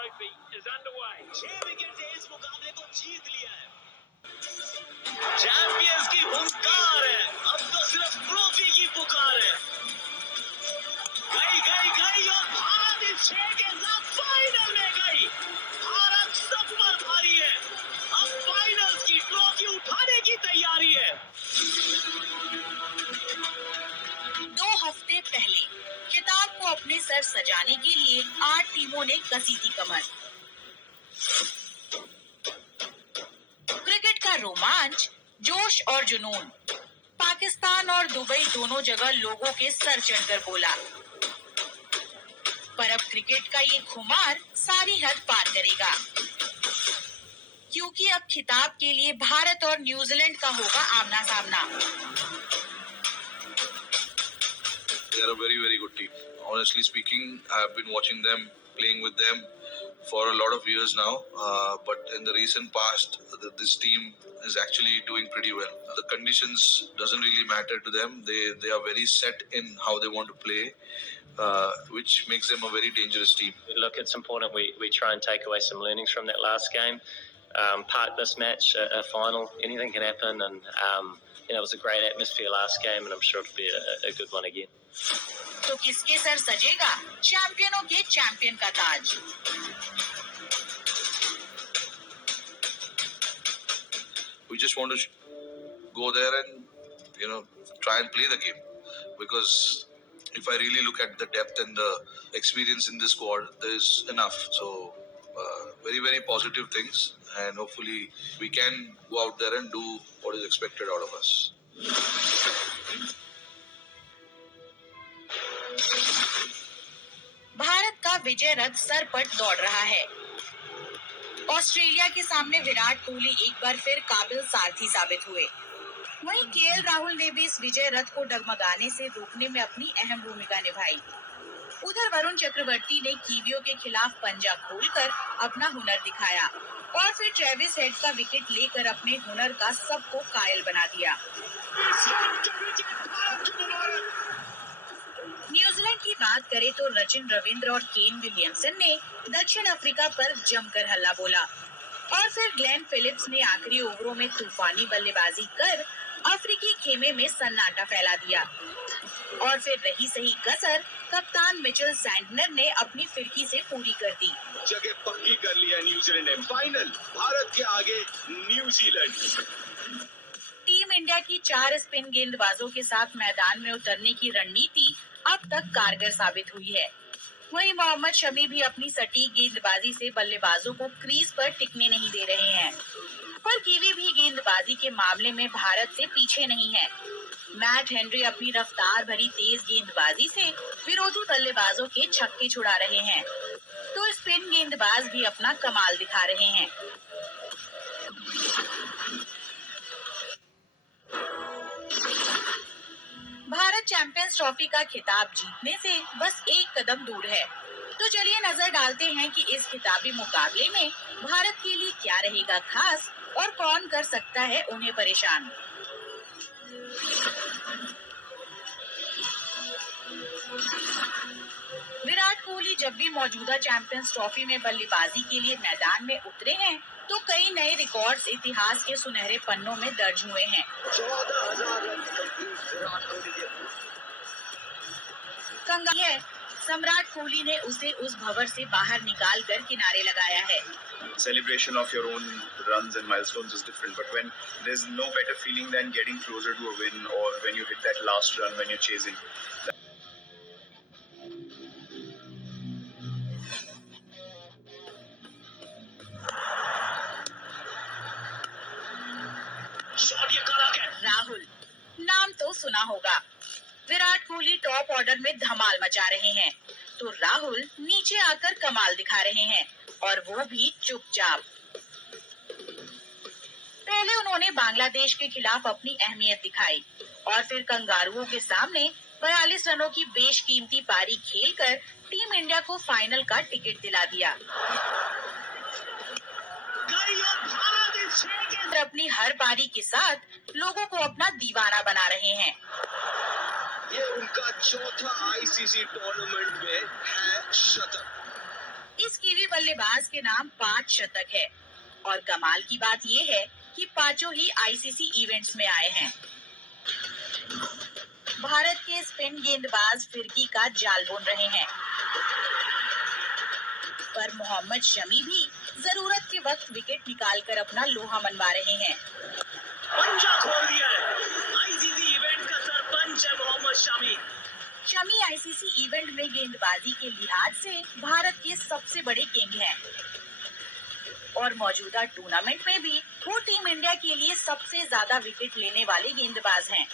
trophy is underway. 6 wicket से इस मुकाबले को जीत लिया है। चैंपियंस की हुंकार है, अब तो सिर्फ ट्रॉफी की पुकार है। गई और भारत इस 6 के साथ फाइनल में गई। भारत सब पर भारी है, अब फाइनल्स की ट्रॉफी उठाने की तैयारी है। 2 हफ्ते पहले खिताब को अपने सर सजाने के लिए 8 टीमों ने कसी थी कमर। क्रिकेट का रोमांच, जोश और जुनून पाकिस्तान और दुबई दोनों जगह लोगों के सर चढ़कर बोला। पर अब क्रिकेट का ये खुमार सारी हद पार करेगा, क्योंकि अब खिताब के लिए भारत और न्यूजीलैंड का होगा आमना सामना। They are a very, very good team. Honestly speaking, I have been watching them, playing with them for a lot of years now. But in the recent past, this team is actually doing pretty well. The conditions doesn't really matter to them. They are very set in how they want to play, which makes them a very dangerous team. Look, it's important we try and take away some learnings from that last game. Park this match, a final, anything can happen, and it was a great atmosphere last game, and I'm sure it'll be a good one again. तो किसके sir सजेगा चैंपियनों के champion का ताज? We just want to go there and try and play the game, because if I really look at the depth and the experience in this squad, there's enough. So very, very positive things, and hopefully we can go out there and do what is expected out of us. Bharat का विजय रथ सरपट दौड़ रहा है। Australia के सामने विराट कोहली एक बार फिर काबिल सारथी साबित हुए। वहीं केएल राहुल ने भी इस विजय रथ को डगमगाने से रोकने में अपनी अहम भूमिका निभाई। उधर वरुण चक्रवर्ती ने कीवियों के खिलाफ पंजा खोलकर अपना हुनर दिखाया और फिर ट्रेविस हेड का विकेट लेकर अपने हुनर का सबको कायल बना दिया। न्यूजीलैंड की बात करें तो सचिन रविंद्र और केन विलियमसन ने दक्षिण अफ्रीका पर जमकर हल्ला बोला और फिर ग्लेन फिलिप्स ने आखिरी ओवरों में तूफानी बल्लेबाजी कर अफ्रीकी खेमे में सन्नाटा फैला दिया। और फिर रही सही कसर कप्तान मिचेल सैंटनर ने अपनी फिरकी से पूरी कर दी। जगह पक्की कर लिया न्यूजीलैंड ने। फाइनल भारत के आगे न्यूजीलैंड। टीम इंडिया की 4 स्पिन गेंदबाजों के साथ मैदान में उतरने की रणनीति अब तक कारगर साबित हुई है। वहीं मोहम्मद शमी भी अपनी सटीक गेंदबाजी से बल्लेबाजों को क्रीज पर टिकने नहीं दे रहे हैं। पर कीवी भी गेंदबाजी के मामले में भारत से पीछे नहीं है। मैट हेनरी अपनी रफ्तार भरी तेज गेंदबाजी से विरोधी बल्लेबाजों के छक्के छुड़ा रहे हैं, तो स्पिन गेंदबाज भी अपना कमाल दिखा रहे हैं। भारत चैंपियंस ट्रॉफी का खिताब जीतने से बस एक कदम दूर है। तो चलिए नजर डालते हैं कि इस खिताबी मुकाबले में भारत के लिए क्या रहेगा खास और कौन कर सकता है उन्हें परेशान। विराट कोहली जब भी मौजूदा चैंपियंस ट्रॉफी में बल्लेबाजी के लिए मैदान में उतरे हैं, तो कई नए रिकॉर्ड्स इतिहास के सुनहरे पन्नों में दर्ज हुए हैं। 14,000 रन विराट कोहली के। सम्राट कोहली ने उसे उस भंवर से बाहर निकाल कर किनारे लगाया है। Celebration of your own runs and milestones is different, but when there's no better feeling than getting closer to a win, or when you hit that last run when you're chasing. Rahul नाम तो सुना होगा। Virat Kohli top order में धमाल मचा रहे हैं, तो राहुल नीचे आकर कमाल दिखा रहे हैं, और वो भी चुपचाप। पहले उन्होंने बांग्लादेश के खिलाफ अपनी अहमियत दिखाई और फिर कंगारुओं के सामने 42 रनों की बेशकीमती पारी खेलकर टीम इंडिया को फाइनल का टिकट दिला दिया। अपनी हर पारी के साथ लोगों को अपना दीवाना बना रहे हैं। ये उनका चौथा आईसीसी टूर्नामेंट में है शतक। इस कीवी बल्लेबाज के नाम 5 शतक है और कमाल की बात ये है कि पांचों ही आईसीसी इवेंट्स में आए हैं। भारत के स्पिन गेंदबाज फिरकी का जाल बुन रहे हैं, पर मोहम्मद शमी भी जरूरत के वक्त विकेट निकालकर अपना लोहा मनवा रहे हैं। पंजा खोल दिया है। आईसीसी इवेंट का सरपंच है मोहम्मद शमी। शमी आईसीसी इवेंट में गेंदबाजी के लिहाज से भारत के सबसे बड़े किंग हैं और मौजूदा टूर्नामेंट में भी वो टीम इंडिया के लिए सबसे ज्यादा विकेट लेने वाले गेंदबाज हैं।